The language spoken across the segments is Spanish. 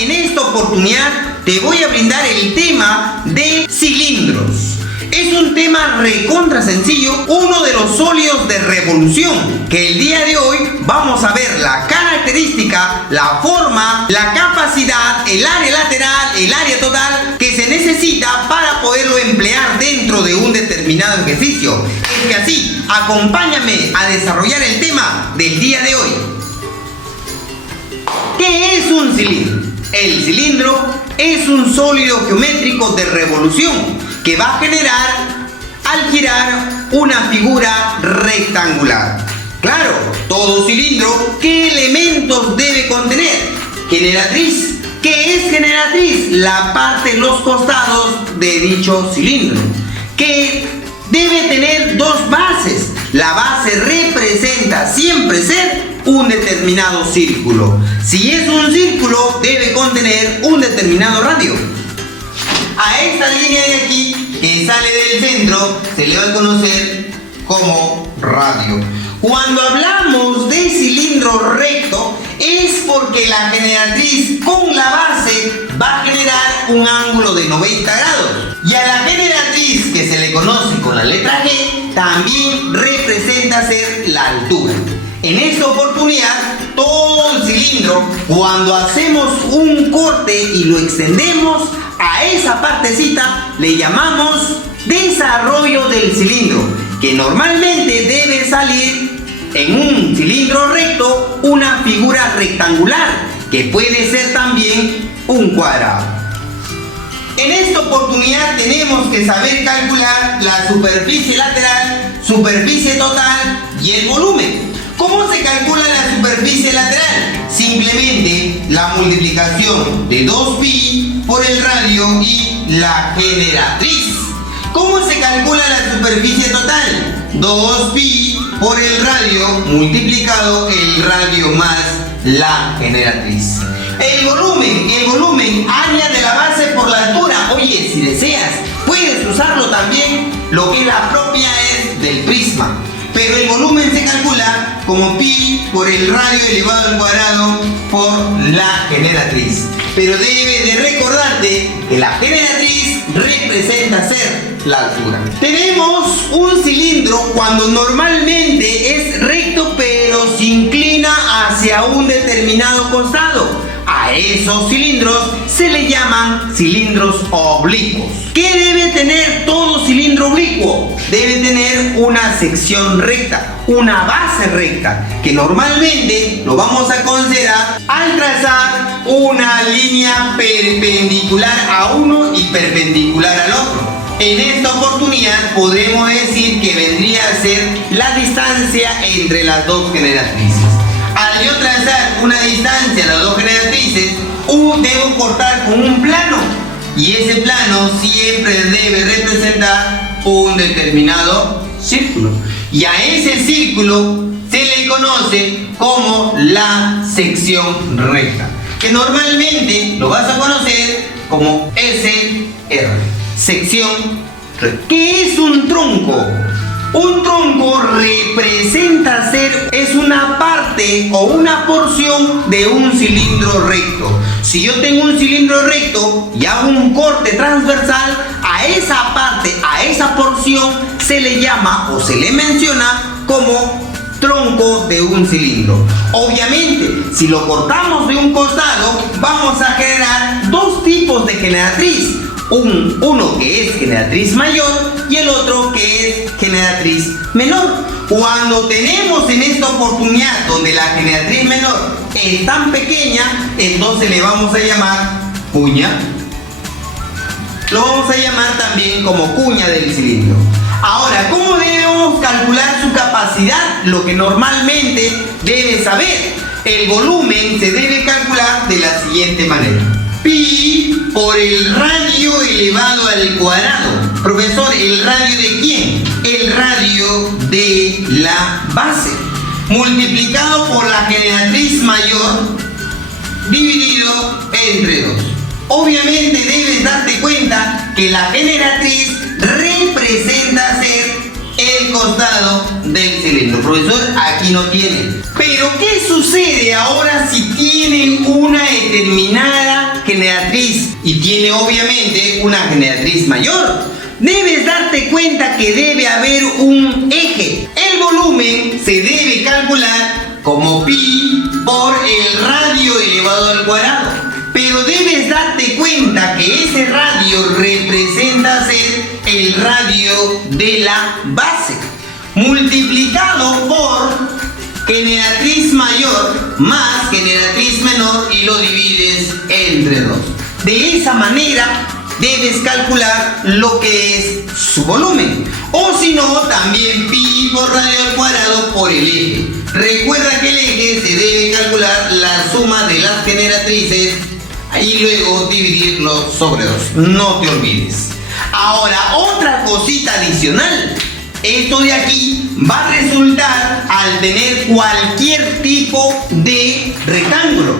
En esta oportunidad te voy a brindar el tema de cilindros. Es un tema recontra sencillo, uno de los sólidos de revolución, que el día de hoy vamos a ver la característica, la forma, la capacidad, el área lateral, el área total que se necesita para poderlo emplear dentro de un determinado ejercicio. Es que así, acompáñame a desarrollar el tema del día de hoy. ¿Qué es un cilindro? El cilindro es un sólido geométrico de revolución que va a generar al girar una figura rectangular. Claro, todo cilindro, ¿qué elementos debe contener? Generatriz. ¿Qué es generatriz? La parte de los costados de dicho cilindro, que debe tener dos bases. La base representa siempre ser un determinado círculo. Si es un círculo, debe contener un determinado radio. A esta línea de aquí, que sale del centro, se le va a conocer como radio. Cuando hablamos de cilindro recto, es porque la generatriz con la base va a generar un ángulo de 90 grados. Y a la generatriz, que se le conoce con la letra G, también representa ser la altura. En esta oportunidad, todo el cilindro, cuando hacemos un corte y lo extendemos, a esa partecita le llamamos desarrollo del cilindro, que normalmente debe salir en un cilindro recto una figura rectangular, que puede ser también un cuadrado. En esta oportunidad tenemos que saber calcular la superficie lateral, superficie total y el volumen. ¿Cómo se calcula la superficie lateral? Simplemente la multiplicación de 2pi por el radio y la generatriz. ¿Cómo se calcula la superficie total? 2pi por el radio multiplicado el radio más la generatriz. El volumen, área de la base por la altura. Oye, si deseas, puedes usarlo también, lo que la propia es del prisma. Pero el volumen se calcula como pi por el radio elevado al cuadrado por la generatriz. Pero debe de recordarte que la generatriz representa ser la altura. Tenemos un cilindro cuando normalmente es recto pero se inclina hacia un determinado costado. A esos cilindros se le llaman cilindros oblicuos. ¿Qué debe tener todo cilindro oblicuo? Debe tener una sección recta, una base recta, que normalmente lo vamos a considerar al trazar una línea perpendicular a uno y perpendicular al otro. En esta oportunidad podremos decir que vendría a ser la distancia entre las dos generatrices. Al yo trazar una distancia a las dos generatrices, debo cortar con un plano, y ese plano siempre debe representar un determinado círculo, y a ese círculo se le conoce como la sección recta, que normalmente lo vas a conocer como SR, sección recta. ¿Qué es un tronco? Un tronco representa es una parte o una porción de un cilindro recto. Si yo tengo un cilindro recto y hago un corte transversal, a esa parte, a esa porción se le llama o se le menciona como tronco de un cilindro. Obviamente, si lo cortamos de un costado, vamos a generar dos tipos de generatriz. Uno que es generatriz mayor y el otro que es generatriz menor. Cuando tenemos en esta oportunidad donde la generatriz menor es tan pequeña, entonces le vamos a llamar cuña. Lo vamos a llamar también como cuña del cilindro. Ahora, ¿cómo debemos calcular su capacidad? Lo que normalmente debes saber. El volumen se debe calcular de la siguiente manera: pi por el radio elevado al cuadrado. Profesor, ¿el radio de quién? El radio de la base, multiplicado por la generatriz mayor, dividido entre 2. Obviamente debes darte cuenta que la generatriz representa ser el costado del cilindro. Profesor, aquí no tiene. Pero ¿qué sucede ahora si tienen una determinada generatriz y tiene obviamente una generatriz mayor, debes darte cuenta que debe haber un eje. El volumen se debe calcular como pi por el radio elevado al cuadrado. Pero debes darte cuenta que ese radio representa ser el radio de la base, multiplicado por generatriz mayor más generatriz menor y lo divides entre 2. De esa manera debes calcular lo que es su volumen. O si no, también pi por radio al cuadrado por el eje. Recuerda que el eje se debe calcular la suma de las generatrices y luego dividirlo sobre 2. No te olvides. Ahora, otra cosita adicional. Esto de aquí va a resultar al tener cualquier tipo de rectángulo,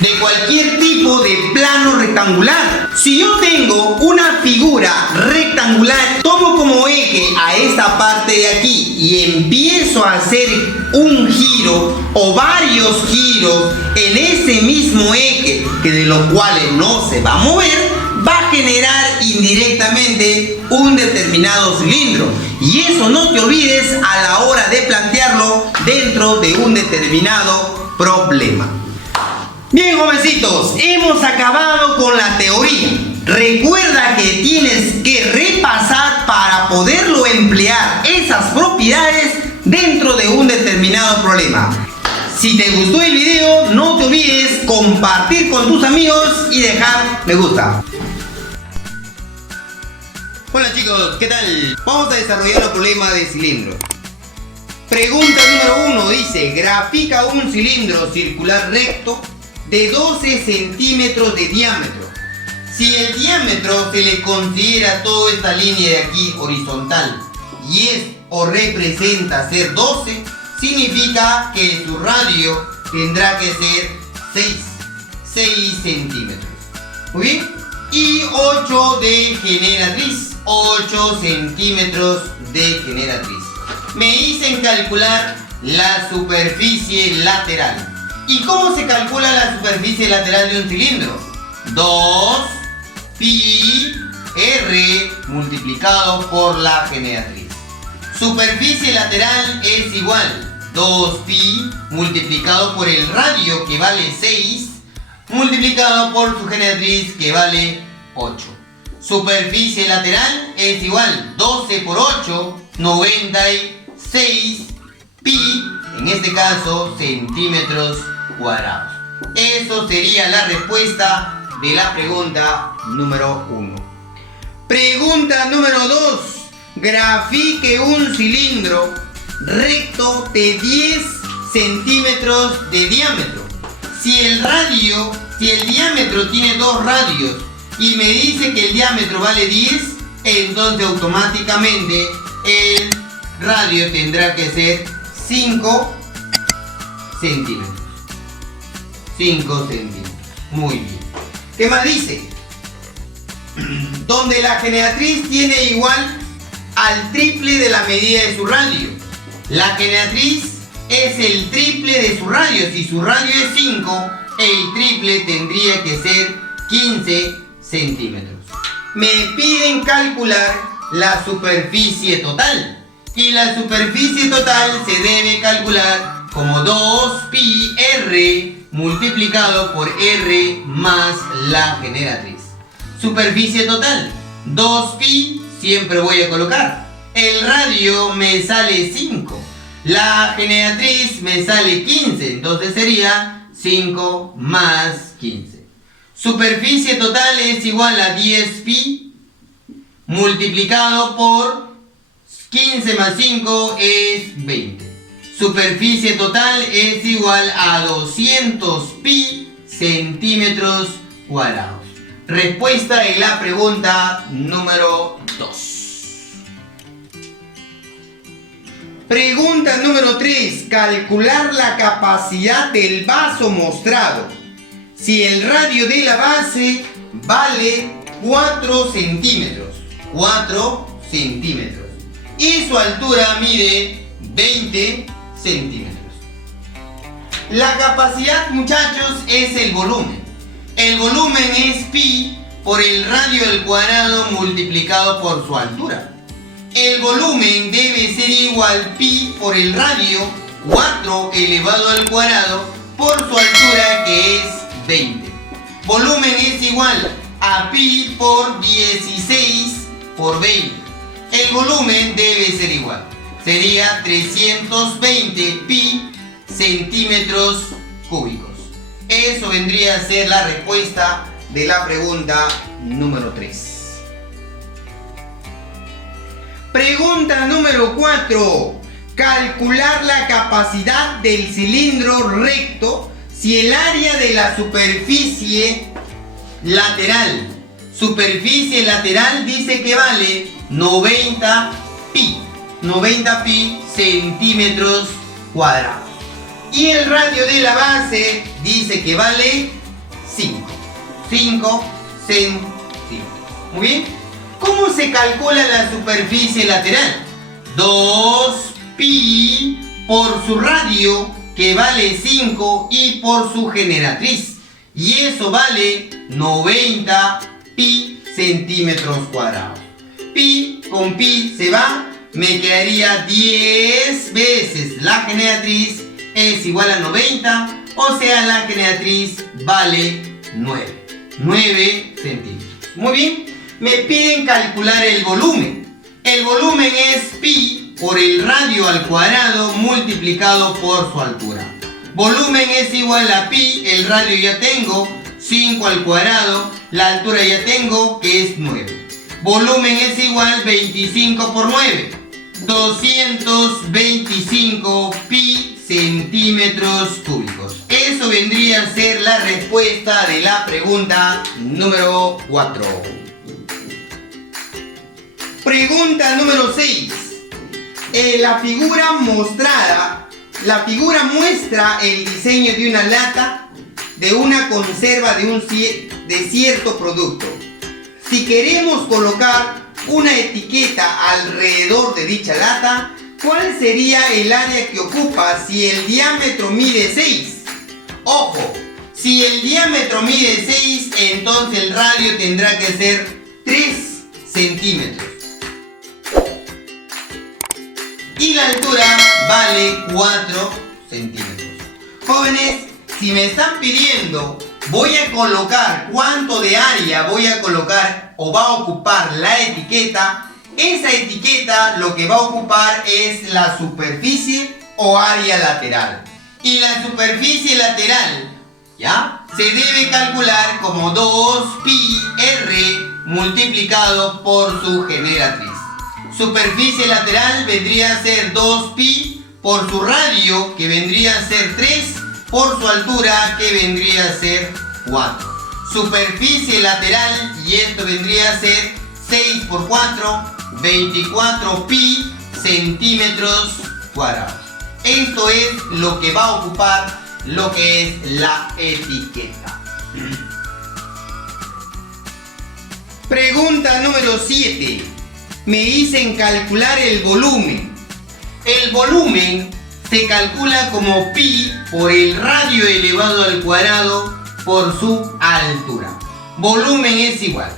de cualquier tipo de plano rectangular. Si yo tengo una figura rectangular, tomo como eje a esta parte de aquí y empiezo a hacer un giro o varios giros en ese mismo eje, que de los cuales no se va a mover, va a generar indirectamente un determinado cilindro. Y eso no te olvides a la hora de plantearlo dentro de un determinado problema. Bien, jovencitos, hemos acabado con la teoría. Recuerda que tienes que repasar para poderlo emplear esas propiedades dentro de un determinado problema. Si te gustó el video, no te olvides compartir con tus amigos y dejar me gusta. Hola chicos, ¿qué tal? Vamos a desarrollar el problema de cilindro. Pregunta número 1 dice: grafica un cilindro circular recto de 12 centímetros de diámetro. Si el diámetro se le considera toda esta línea de aquí horizontal y es o representa ser 12, significa que su radio tendrá que ser 6 centímetros. Muy bien. Y 8 de generatriz, 8 centímetros de generatriz. Me dicen calcular la superficie lateral. ¿Y cómo se calcula la superficie lateral de un cilindro? 2 pi r multiplicado por la generatriz. Superficie lateral es igual 2 pi multiplicado por el radio, que vale 6, multiplicado por su generatriz, que vale 8. Superficie lateral es igual 12 por 8, 96 pi, en este caso centímetros cuadrados. Eso sería la respuesta de la pregunta número 1. Pregunta número 2. Grafique un cilindro recto de 10 centímetros de diámetro. Si el diámetro tiene 2 radios y me dice que el diámetro vale 10, entonces automáticamente el radio tendrá que ser 5 centímetros. 5 centímetros. Muy bien. ¿Qué más dice? Donde la generatriz tiene igual al triple de la medida de su radio. La generatriz es el triple de su radio. Si su radio es 5, el triple tendría que ser 15 centímetros. Me piden calcular la superficie total. Y la superficie total se debe calcular como 2 pi r multiplicado por r más la generatriz. Superficie total, 2 pi, siempre voy a colocar. El radio me sale 5. La generatriz me sale 15, entonces sería 5 más 15. Superficie total es igual a 10 pi multiplicado por 15 más 5 es 20. Superficie total es igual a 200 pi centímetros cuadrados. Respuesta de la pregunta número 2. Pregunta número 3. Calcular la capacidad del vaso mostrado. Si el radio de la base vale 4 centímetros. 4 centímetros. Y su altura mide 20 centímetros. La capacidad, muchachos, es el volumen. El volumen es pi por el radio al cuadrado multiplicado por su altura. El volumen debe ser igual pi por el radio 4 elevado al cuadrado por su altura, que es 20. Volumen es igual a pi por 16 por 20. El volumen debe ser igual. Sería 320 pi centímetros cúbicos. Eso vendría a ser la respuesta de la pregunta número 3. Pregunta número 4. Calcular la capacidad del cilindro recto si el área de la superficie lateral dice que vale 90 pi centímetros cuadrados. Y el radio de la base dice que vale 5 centímetros. Muy bien. ¿Cómo se calcula la superficie lateral? 2pi por su radio, que vale 5, y por su generatriz. Y eso vale 90 pi centímetros cuadrados. Pi con pi se va, me quedaría 10 veces la generatriz es igual a 90, o sea, la generatriz vale 9 centímetros. Muy bien, me piden calcular el volumen. El volumen es pi por el radio al cuadrado multiplicado por su altura. Volumen es igual a pi, el radio ya tengo, 5 al cuadrado, la altura ya tengo, que es 9. Volumen es igual 25 por 9, 225 pi centímetros cúbicos. Eso vendría a ser la respuesta de la pregunta número 4. Pregunta número 6. La figura muestra el diseño de una lata de una conserva de cierto producto. Si queremos colocar una etiqueta alrededor de dicha lata, ¿cuál sería el área que ocupa si el diámetro mide 6? Ojo, si el diámetro mide 6, entonces el radio tendrá que ser 3 centímetros. Y la altura vale 4 centímetros. Jóvenes, si me están pidiendo, voy a colocar cuánto de área voy a colocar o va a ocupar la etiqueta. Esa etiqueta lo que va a ocupar es la superficie o área lateral. Y la superficie lateral, ¿ya?, se debe calcular como 2pi r multiplicado por su generatriz. Superficie lateral vendría a ser 2pi por su radio, que vendría a ser 3, por su altura, que vendría a ser 4. Superficie lateral, y esto vendría a ser 6 por 4, 24 pi centímetros cuadrados. Esto es lo que va a ocupar lo que es la etiqueta. Pregunta número 7. Me dicen calcular el volumen. El volumen se calcula como pi por el radio elevado al cuadrado por su altura. Volumen es igual.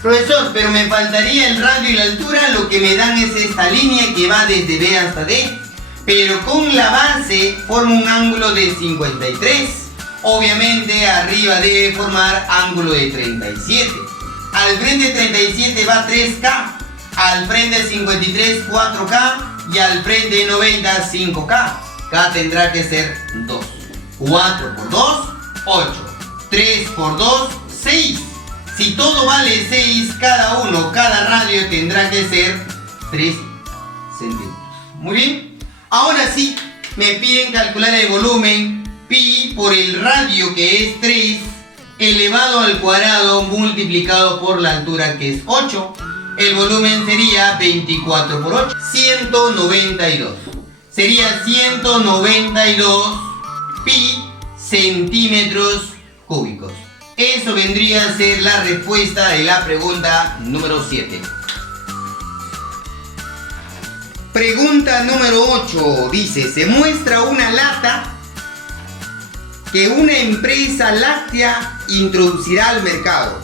Profesor, pero me faltaría el radio y la altura. Lo que me dan es esta línea que va desde B hasta D, pero con la base forma un ángulo de 53. Obviamente arriba debe formar ángulo de 37. Al frente 37 va 3K. Al frente 53, 4K, y al frente 90, 5K. K tendrá que ser 2. 4 por 2, 8. 3 por 2, 6. Si todo vale 6, cada radio tendrá que ser 3 centímetros. Muy bien. Ahora sí, me piden calcular el volumen. Pi por el radio, que es 3, elevado al cuadrado multiplicado por la altura, que es 8. El volumen sería 24 por 8, 192. Sería 192 pi centímetros cúbicos. Eso vendría a ser la respuesta de la pregunta número 7. Pregunta número 8. Dice, se muestra una lata que una empresa láctea introducirá al mercado.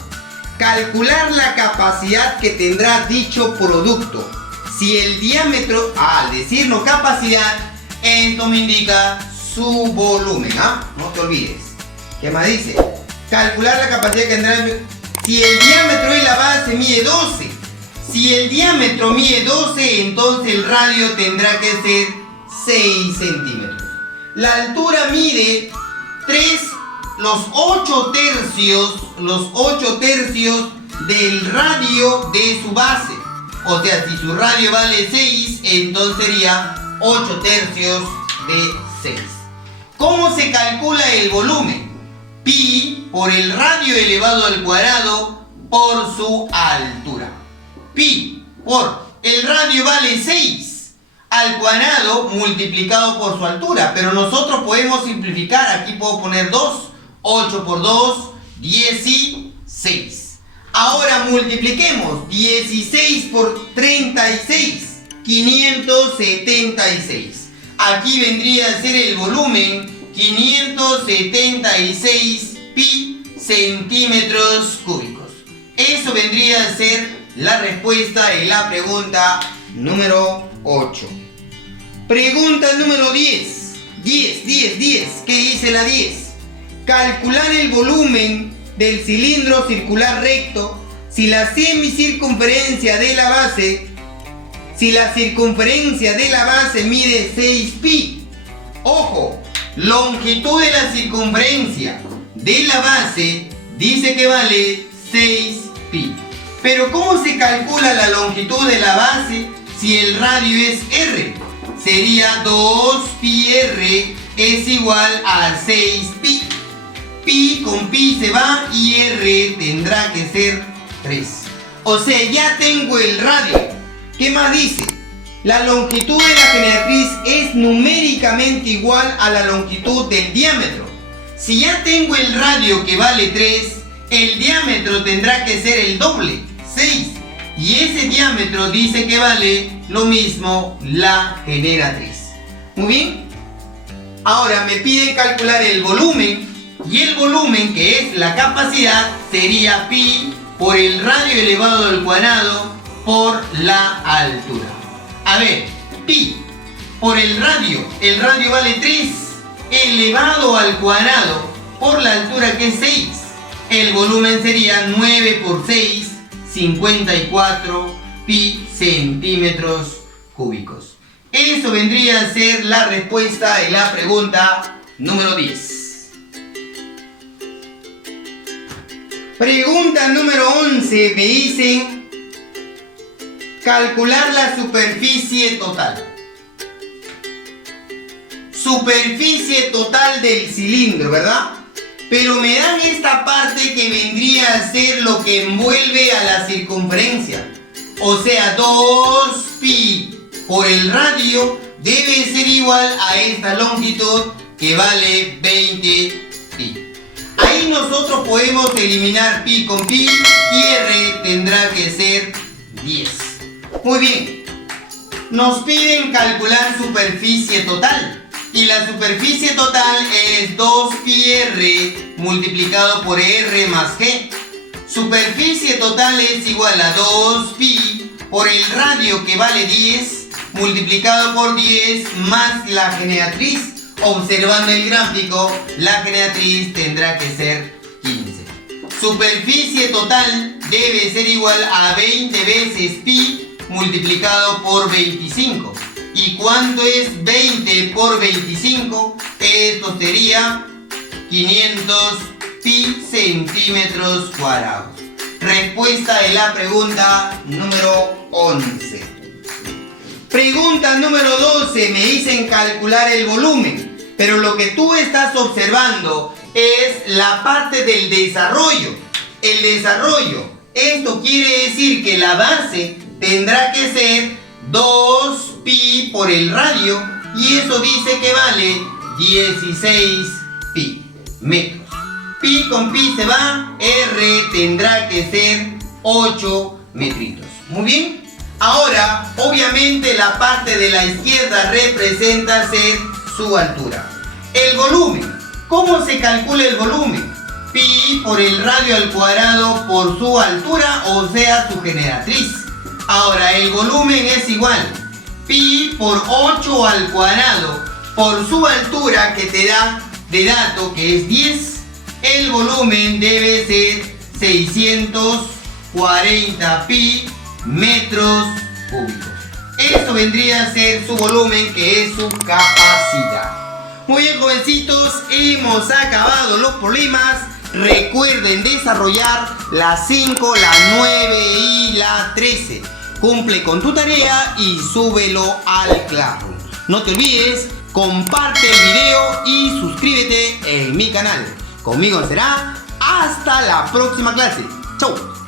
Calcular la capacidad que tendrá dicho producto. Si el diámetro, al decirnos capacidad, esto me indica su volumen, no te olvides. ¿Qué más dice? Calcular la capacidad que tendrá. Si el diámetro de la base mide 12, si el diámetro mide 12, entonces el radio tendrá que ser 6 centímetros. La altura mide 3, los 8 tercios del radio de su base. O sea, si su radio vale 6, entonces sería 8 tercios de 6. ¿Cómo se calcula el volumen? Pi por el radio elevado al cuadrado por su altura. Pi por el radio vale 6 al cuadrado multiplicado por su altura. Pero nosotros podemos simplificar. Aquí puedo poner 2. 8 por 2, 16. Ahora multipliquemos 16 por 36, 576. Aquí vendría a ser el volumen 576 pi centímetros cúbicos. Eso vendría a ser la respuesta de la pregunta número 8. Pregunta número 10. 10. ¿Qué dice la 10? Calcular el volumen del cilindro circular recto si la semicircunferencia de la base, mide 6 pi. Ojo, longitud de la circunferencia de la base dice que vale 6 pi. Pero ¿cómo se calcula la longitud de la base si el radio es r? Sería 2 pi r es igual a 6 pi. Pi con pi se va y r tendrá que ser 3. O sea, ya tengo el radio. ¿Qué más dice? La longitud de la generatriz es numéricamente igual a la longitud del diámetro. Si ya tengo el radio que vale 3, el diámetro tendrá que ser el doble, 6. Y ese diámetro dice que vale lo mismo la generatriz. Muy bien. Ahora me piden calcular el volumen. Y el volumen, que es la capacidad, sería pi por el radio elevado al cuadrado por la altura. A ver, pi por el radio vale 3 elevado al cuadrado por la altura que es 6. El volumen sería 9 por 6, 54 pi centímetros cúbicos. Eso vendría a ser la respuesta de la pregunta número 10. Pregunta número 11, me dicen calcular la superficie total. Superficie total del cilindro, ¿verdad? Pero me dan esta parte que vendría a ser lo que envuelve a la circunferencia. O sea, 2 pi por el radio debe ser igual a esta longitud que vale 20 pi. Ahí nosotros podemos eliminar pi con pi y r tendrá que ser 10. Muy bien. Nos piden calcular superficie total. Y la superficie total es 2 pi r multiplicado por r más g. Superficie total es igual a 2 pi por el radio que vale 10 multiplicado por 10 más la generatriz. Observando el gráfico, la generatriz tendrá que ser 15. Superficie total debe ser igual a 20 veces pi multiplicado por 25. ¿Y cuánto es 20 por 25? Esto sería 500 pi centímetros cuadrados. Respuesta de la pregunta número 11. Pregunta número 12. Me dicen calcular el volumen. Pero lo que tú estás observando es la parte del desarrollo. El desarrollo. Esto quiere decir que la base tendrá que ser 2 pi por el radio. Y eso dice que vale 16 pi metros. Pi con pi se va. R tendrá que ser 8 metritos. Muy bien. Ahora, obviamente la parte de la izquierda representa ser su altura. El volumen. ¿Cómo se calcula el volumen? Pi por el radio al cuadrado por su altura, o sea, su generatriz. Ahora, el volumen es igual. Pi por 8 al cuadrado por su altura, que te da de dato que es 10. El volumen debe ser 640 pi metros cúbicos. Eso vendría a ser su volumen, que es su capacidad. Muy bien, jovencitos, hemos acabado los problemas. Recuerden desarrollar la 5, la 9 y la 13. Cumple con tu tarea y súbelo al Classroom. No te olvides, comparte el video y suscríbete en mi canal. Conmigo será hasta la próxima clase. Chau.